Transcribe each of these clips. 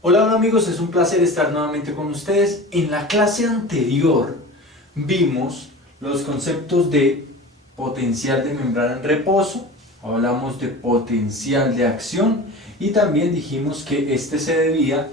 Hola amigos, es un placer estar nuevamente con ustedes. En la clase anterior vimos los conceptos de potencial de membrana en reposo, hablamos de potencial de acción y también dijimos que este se debía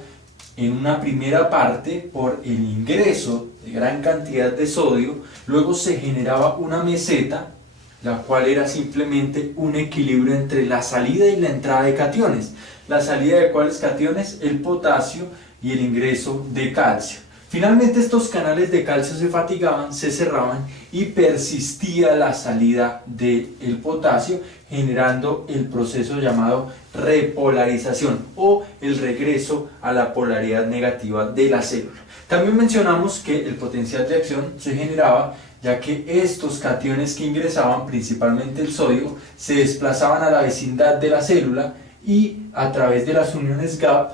en una primera parte por el ingreso de gran cantidad de sodio, luego se generaba una meseta, la cual era simplemente un equilibrio entre la salida y la entrada de cationes. La salida de cuáles cationes, el potasio y el ingreso de calcio. Finalmente estos canales de calcio se fatigaban, se cerraban y persistía la salida del potasio, generando el proceso llamado repolarización o el regreso a la polaridad negativa de la célula. También mencionamos que el potencial de acción se generaba ya que estos cationes que ingresaban, principalmente el sodio, se desplazaban a la vecindad de la célula y a través de las uniones gap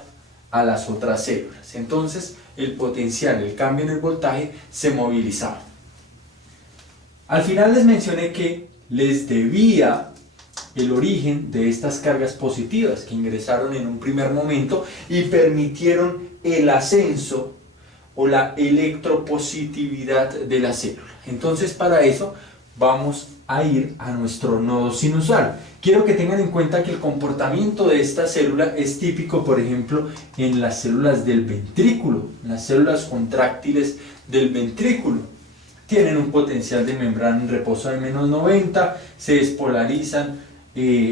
a las otras células. Entonces el potencial, el cambio en el voltaje se movilizaba. Al final les mencioné que les debía el origen de estas cargas positivas que ingresaron en un primer momento y permitieron el ascenso o la electropositividad de la célula. Entonces para eso vamos a ir a nuestro nodo sinusal. Quiero que tengan en cuenta que el comportamiento de esta célula es típico, por ejemplo, en las células del ventrículo, en las células contráctiles del ventrículo. Tienen un potencial de membrana en reposo de menos 90, se despolarizan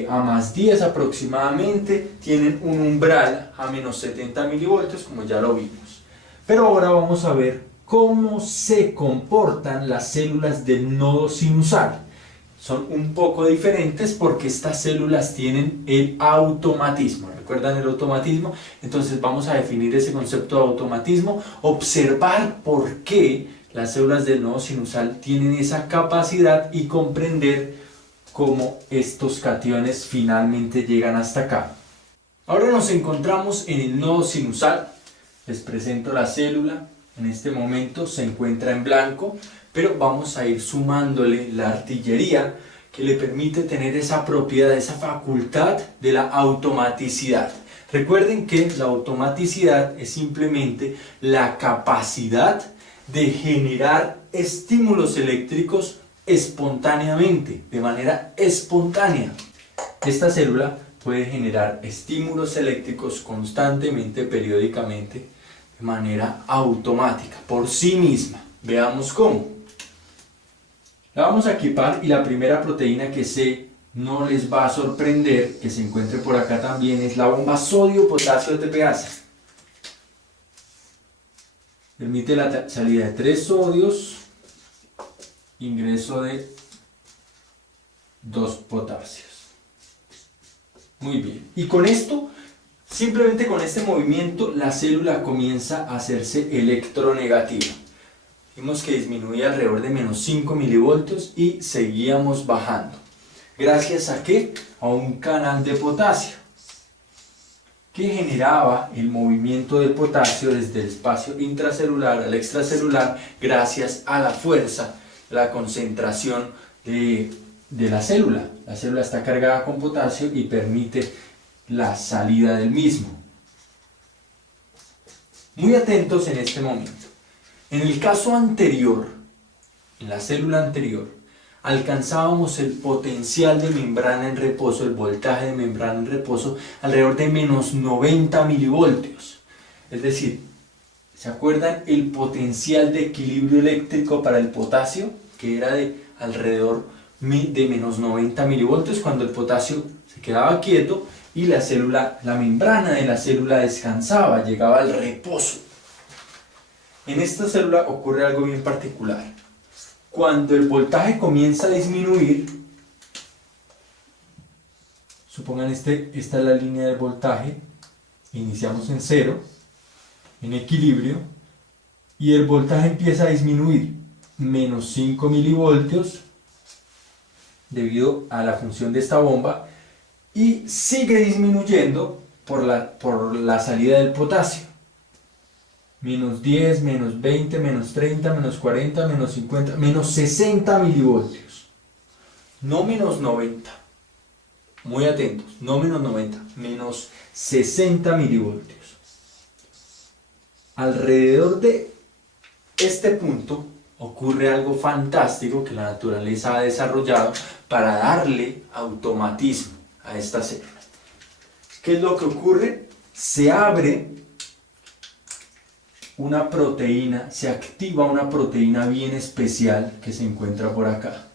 a más 10 aproximadamente, tienen un umbral a menos 70 milivoltios, como ya lo vimos. Pero ahora vamos a ver cómo se comportan las células del nodo sinusal. Son un poco diferentes porque estas células tienen el automatismo. ¿Recuerdan el automatismo? Entonces vamos a definir ese concepto de automatismo, observar por qué las células del nodo sinusal tienen esa capacidad y comprender cómo estos cationes finalmente llegan hasta acá. Ahora nos encontramos en el nodo sinusal. Les presento la célula, en este momento se encuentra en blanco, pero vamos a ir sumándole la artillería que le permite tener esa propiedad, esa facultad de la automaticidad. Recuerden que la automaticidad es simplemente la capacidad de generar estímulos eléctricos espontáneamente, de manera espontánea. Esta célula puede generar estímulos eléctricos constantemente, periódicamente, de manera automática, por sí misma. Veamos cómo. La vamos a equipar y la primera proteína que no les va a sorprender, que se encuentre por acá también, es la bomba sodio-potasio ATPase. Permite la salida de 3 sodios, ingreso de 2 potasios. Muy bien. Y con esto, simplemente con este movimiento, la célula comienza a hacerse electronegativa. Vimos que disminuía alrededor de menos 5 milivoltios y seguíamos bajando. ¿Gracias a qué? A un canal de potasio que generaba el movimiento del potasio desde el espacio intracelular al extracelular gracias a la fuerza, la concentración de la célula. La célula está cargada con potasio y permite la salida del mismo. Muy atentos en este momento. En el caso anterior, en la célula anterior, alcanzábamos el potencial de membrana en reposo, el voltaje de membrana en reposo, alrededor de menos 90 milivoltios. Es decir, ¿se acuerdan el potencial de equilibrio eléctrico para el potasio? Que era de alrededor de menos 90 milivoltios cuando el potasio se quedaba quieto y la membrana de la célula descansaba, llegaba al reposo. En esta célula ocurre algo bien particular. Cuando el voltaje comienza a disminuir, supongan esta es la línea del voltaje, iniciamos en 0, en equilibrio, y el voltaje empieza a disminuir, menos 5 milivoltios, debido a la función de esta bomba, y sigue disminuyendo por la salida del potasio. Menos 10, menos 20, menos 30, menos 40, menos 50, menos 60 milivoltios. No menos 90. Muy atentos, no menos 90, menos 60 milivoltios. Alrededor de este punto ocurre algo fantástico que la naturaleza ha desarrollado para darle automatismo a esta célula. ¿Qué es lo que ocurre? Se abre una proteína, se activa una proteína bien especial que se encuentra por acá.